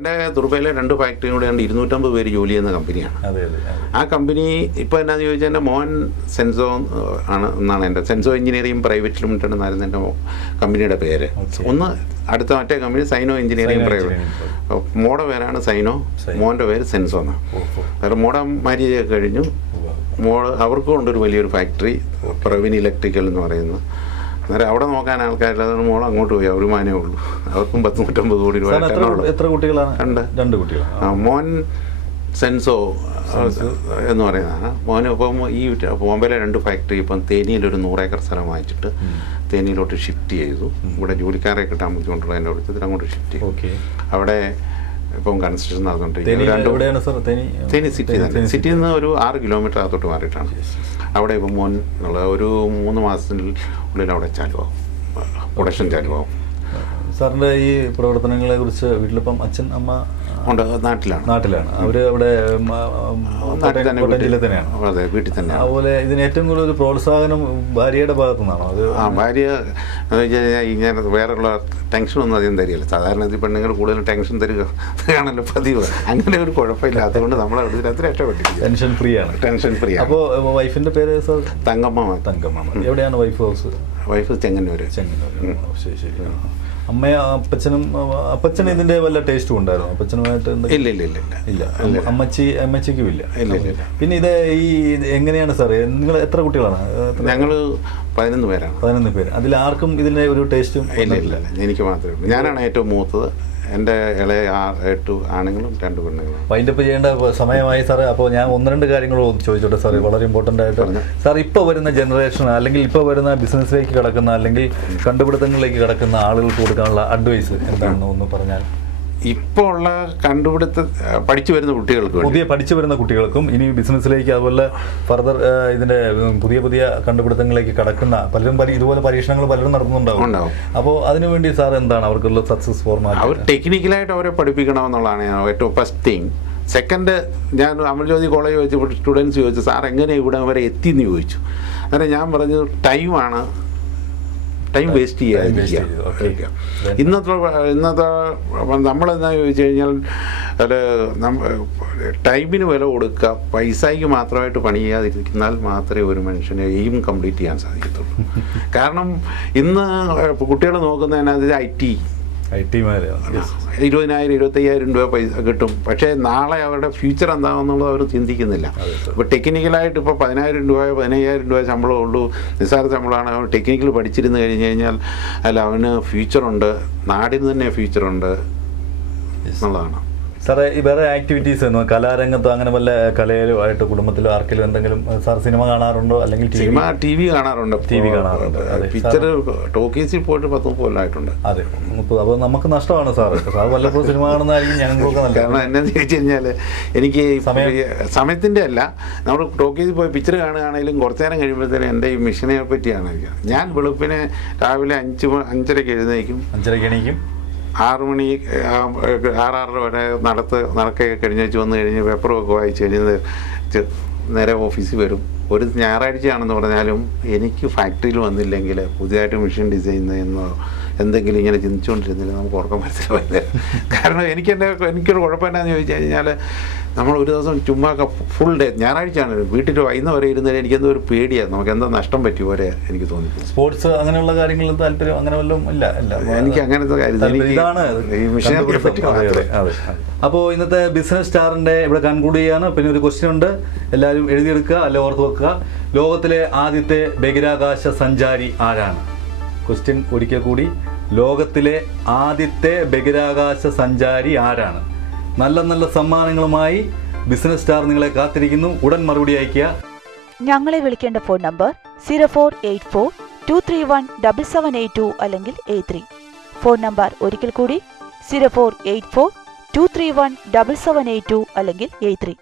എൻ്റെ ദുർബയിലെ 2 ഫാക്ടറിയും കൂടെയാണ് 250 പേര് ജോലി ചെയ്യുന്ന കമ്പനിയാണ്. ആ കമ്പനി ഇപ്പോൾ എന്നാന്ന് ചോദിച്ചാൽ എൻ്റെ മോൻ സെൻസോ ആണ് എന്നാണ് എൻ്റെ സെൻസോ എഞ്ചിനീയറിംഗ് പ്രൈവറ്റ് ലിമിറ്റഡ് എന്നായിരുന്നു എൻ്റെ കമ്പനിയുടെ പേര്. ഒന്ന് അടുത്ത മറ്റേ കമ്പനി സൈനോ എഞ്ചിനീയറിംഗ് പ്രൈവറ്റ്. മോടെ പേരാണ് സൈനോ, മോൻ്റെ പേര് സെൻസോ എന്നാണ്. കാരണം മോടെ മാര്യേജ് കഴിഞ്ഞു. അവർക്കും ഉണ്ടൊരു വലിയൊരു ഫാക്ടറി പ്രവീൺ ഇലക്ട്രിക്കൽ എന്ന് പറയുന്നത്. അന്നേരം അവിടെ നോക്കാൻ ആൾക്കാരില്ല. അതുകൊണ്ട് മോൾ അങ്ങോട്ട് പോയി. ഒരു മാനേ ഉള്ളൂ. അവർക്കും 150 കോടി രൂപ. എത്ര കുട്ടികളാണ്? 2 കുട്ടികൾ. മോൻ സെൻസോ എന്ന് പറയുന്നതാണ്. മോന് ഇപ്പം ഈ ബോംബെയിലെ 2 ഫാക്ടറി ഇപ്പം തേനിയിലൊരു 100 ഏക്കർ സ്ഥലം വാങ്ങിച്ചിട്ട് തേനിയിലോട്ട് ഷിഫ്റ്റ് ചെയ്തു. ഇവിടെ ജോലിക്കാരെ കിട്ടാൻ ബുദ്ധിമുട്ടുള്ള എൻ്റെ വിളിച്ചതിൽ അങ്ങോട്ട് ഷിഫ്റ്റ് ചെയ്തു. അവിടെ ഇപ്പം കൺസ്ട്രക്ഷൻ നടന്നുകൊണ്ടിരിക്കുന്നത്. തേനി സിറ്റിയിൽ നിന്ന് ഒരു 6 കിലോമീറ്റർ അകത്തോട്ട് മാറിയിട്ടാണ്. അവിടെ ഇപ്പം മോൻ എന്നുള്ള ഒരു 3 മാസത്തിനുള്ളിൽ അവിടെ ചാലുവാകും, പ്രൊഡക്ഷൻ ചാലുവാകും. സാറിൻ്റെ ഈ പ്രവർത്തനങ്ങളെ കുറിച്ച് വീട്ടിലിപ്പം അച്ഛൻ അമ്മ ഉണ്ട്, നാട്ടിലാണ്. അവര് അവിടെ ജില്ലയിൽ തന്നെയാണ്. അതെ, വീട്ടിൽ തന്നെ. അതുപോലെ ഇതിന് ഏറ്റവും കൂടുതൽ ഒരു പ്രോത്സാഹനം ഭാര്യയുടെ ഭാഗത്തു നിന്നാണോ? അത് ഭാര്യ ഞാൻ വേറെയുള്ള ടെൻഷനൊന്നും അധികം തരികയില്ല. സാധാരണ ഇത് പെണ്ണുങ്ങൾ കൂടുതൽ ടെൻഷൻ തരികയാണല്ലോ പതിവ്. അങ്ങനെ ഒരു കുഴപ്പമില്ല. അതുകൊണ്ട് നമ്മൾ ഇതിനകത്ത് രക്ഷപ്പെട്ടിരിക്കും. ടെൻഷൻ ഫ്രീ ആണ്. അപ്പോൾ വൈഫിന്റെ പേര് തങ്കമ്മ. എവിടെയാണ് വൈഫ് ഹൗസ്? വൈഫ് ചെങ്ങന്നൂർ. ശരി. അപ്പച്ചന് ഇതിന്റെ വല്ല ടേസ്റ്റും ഉണ്ടായിരുന്നു? അപ്പച്ചനുമായിട്ട് ഇല്ല. അമ്മച്ചിക്കും ഇല്ല. പിന്നെ ഇത് ഈ എങ്ങനെയാണ് സാർ? നിങ്ങൾ എത്ര കുട്ടികളാണ്? ഞങ്ങള് 11 പേരാണ്. 11 പേര്. അതിൽ ആർക്കും ഇതിന്റെ ഒരു ടേസ്റ്റും ഇല്ല. എനിക്ക് മാത്രമേ ഉള്ളൂ. ഞാനാണ് ഏറ്റവും മൂത്തത്. എൻ്റെ ഇളയ 8 ആണുങ്ങളും 2 പെണ്ണുങ്ങളും. വൈൻഡപ്പ് ചെയ്യേണ്ട സമയമായി സാറേ. അപ്പോൾ ഞാൻ 1-2 കാര്യങ്ങൾ ചോദിച്ചോട്ടെ സാറേ, വളരെ ഇമ്പോർട്ടൻ്റ് ആയിട്ട്. സാർ, ഇപ്പോൾ വരുന്ന ജനറേഷൻ അല്ലെങ്കിൽ ഇപ്പോൾ വരുന്ന ബിസിനസ്സിലേക്ക് കിടക്കുന്ന അല്ലെങ്കിൽ കണ്ടുപിടുത്തങ്ങളിലേക്ക് കിടക്കുന്ന ആളുകൾക്ക് കൊടുക്കാനുള്ള അഡ്വൈസ് എന്താണെന്ന് ഒന്ന് പറഞ്ഞാൽ. ഇപ്പോൾ ഉള്ള പഠിച്ചു വരുന്ന കുട്ടികൾക്ക്, പുതിയ പഠിച്ചു വരുന്ന കുട്ടികൾക്കും ഇനി ബിസിനസ്സിലേക്ക് അതുപോലെ ഫർദർ ഇതിന്റെ പുതിയ കണ്ടുപിടുത്തങ്ങളിലേക്ക് കടക്കുന്ന പലരും ഇതുപോലെ പരീക്ഷണങ്ങൾ പലരും നടത്തുന്നുണ്ടാവും. അപ്പോൾ അതിനുവേണ്ടി സാർ എന്താണ് അവർക്കുള്ള സക്സസ് ഫോർമാറ്റ്? അവർ ടെക്നിക്കലായിട്ട് അവരെ പഠിപ്പിക്കണമെന്നുള്ളതാണ് ഏറ്റവും ഫസ്റ്റ് തിങ്. സെക്കൻഡ്, ഞാൻ അമൽജ്യോതി കോളേജ് ചോദിച്ചപ്പോൾ സ്റ്റുഡൻസ് ചോദിച്ചു, സാർ എങ്ങനെ ഇവിടെ വരെ എത്തിയെന്ന് ചോദിച്ചു. അന്നേരം ഞാൻ പറഞ്ഞു, ടൈം വേസ്റ്റ് ചെയ്യാതിരിക്കുക. ഇന്നത്തെ നമ്മളെന്താ ചോദിച്ചു കഴിഞ്ഞാൽ ടൈമിന് വില കൊടുക്കുക. പൈസയ്ക്ക് മാത്രമായിട്ട് പണി ചെയ്യാതിരിക്കുന്നാൽ മാത്രമേ ഒരു മനുഷ്യനെ എയിം കംപ്ലീറ്റ് ചെയ്യാൻ സാധിക്കത്തുള്ളൂ. കാരണം ഇന്ന് കുട്ടികൾ നോക്കുന്നതിനകത്ത് IT 20,000 25,000 രൂപ പൈസ കിട്ടും. പക്ഷേ നാളെ അവരുടെ ഫ്യൂച്ചർ എന്താണെന്നുള്ളത് അവർ ചിന്തിക്കുന്നില്ല. ഇപ്പോൾ ടെക്നിക്കലായിട്ട് ഇപ്പോൾ 10,000 രൂപ 15,000 രൂപ ശമ്പളം ഉള്ളൂ, നിസ്സാര ശമ്പളമാണ്. അവൻ ടെക്നിക്കൽ പഠിച്ചിരുന്നു കഴിഞ്ഞ് കഴിഞ്ഞാൽ അവന് ഫ്യൂച്ചറുണ്ട്, നാടിന് തന്നെ ഫ്യൂച്ചറുണ്ട് എന്നുള്ളതാണ്. സാറേ, ഈ വേറെ ആക്ടിവിറ്റീസ് കലാരംഗത്തോ അങ്ങനെ വല്ല കലയിലുമായിട്ട് കുടുംബത്തിലോ ആർക്കെങ്കിലും എന്തെങ്കിലും സാർ സിനിമ കാണാറുണ്ടോ? അല്ലെങ്കിൽ ടി വി കാണാറുണ്ട്. പിക്ചർ ടോക്കീസിൽ പോയിട്ട് 30 കൊല്ലമായിട്ടുണ്ട്. അതെ, അപ്പോൾ നമുക്ക് നഷ്ടമാണ് സാർ. സാർ വല്ലപ്പോൾ സിനിമ കാണുന്നതായിരിക്കും ഞങ്ങൾക്ക് നല്ലത്. കാരണം എന്നാന്ന് ചോദിച്ചു കഴിഞ്ഞാൽ എനിക്ക് സമയത്തിൻ്റെ അല്ല, നമ്മൾ ടോക്കീസിൽ പോയി പിക്ചർ കാണുകയാണെങ്കിലും കുറച്ചു നേരം കഴിയുമ്പോഴത്തേനും എൻ്റെ ഈ മിഷനെ പറ്റിയാണ്. ഞാൻ വെളുപ്പിനെ രാവിലെ 5:30 എഴുന്നേക്കും. 5:30 എണീക്കും. 6 മണി 6:30 വരെ നടക്കെ കഴിഞ്ഞ് വന്നു കഴിഞ്ഞ് പേപ്പറൊക്കെ വായിച്ച് കഴിഞ്ഞ് നേരെ ഓഫീസിൽ വരും. ഒരു ഞായറാഴ്ചയാണെന്ന് പറഞ്ഞാലും എനിക്ക് ഫാക്ടറിയിൽ വന്നില്ലെങ്കിൽ പുതിയതായിട്ട് മെഷീൻ ഡിസൈൻ ചെയ്യുന്നോ എന്തെങ്കിലും ഇങ്ങനെ ചിന്തിച്ചുകൊണ്ടിരുന്നില്ല നമുക്ക് ഉറക്കം മനസ്സിലാവില്ല. കാരണം എനിക്കൊരു കുഴപ്പം എന്നാന്ന് ചോദിച്ചു കഴിഞ്ഞാൽ നമ്മൾ ഒരു ദിവസം ചുമ്മാ ഫുൾ ഡേ ഞായറാഴ്ചയാണ് വീട്ടിൽ വൈകുന്ന വരെ ഇരുന്നതിന് എനിക്കെന്തോ ഒരു പേടിയാണ്. നമുക്ക് എന്താ നഷ്ടം പറ്റിയ പോലെ എനിക്ക് തോന്നി. സ്പോർട്സ് അങ്ങനെയുള്ള കാര്യങ്ങളിൽ താല്പര്യം അങ്ങനെ വല്ലതും ഇല്ല? എനിക്ക് അങ്ങനത്തെ അപ്പോൾ ഇന്നത്തെ ബിസിനസ് സ്റ്റാറിന്റെ ഇവിടെ കൺക്ലൂഡ് ചെയ്യാണ്. പിന്നെ ഒരു ക്വസ്റ്റ്യൻ ഉണ്ട്, എല്ലാവരും എഴുതിയെടുക്കുക, അല്ലെ ഓർത്ത് വെക്കുക. ലോകത്തിലെ ആദ്യത്തെ ബഹിരാകാശ സഞ്ചാരി ആരാണ്? ക്വസ്റ്റ്യൻ ഒരിക്കൽ കൂടി, ലോകത്തിലെ ആദ്യത്തെ ബഹിരാകാശ സഞ്ചാരി ആരാണ്? നല്ല സമ്മാനങ്ങളുമായി ബിസിനസ് സ്റ്റാർ നിങ്ങളെ കാത്തിരിക്കുന്നു. ഉടൻ മറുപടി അയക്കുക. ഞങ്ങളെ വിളിക്കേണ്ട ഫോൺ നമ്പർ 0484231778 അല്ലെങ്കിൽ 83. ഫോൺ നമ്പർ ഒരിക്കൽ കൂടി 0484231778 അല്ലെങ്കിൽ 83.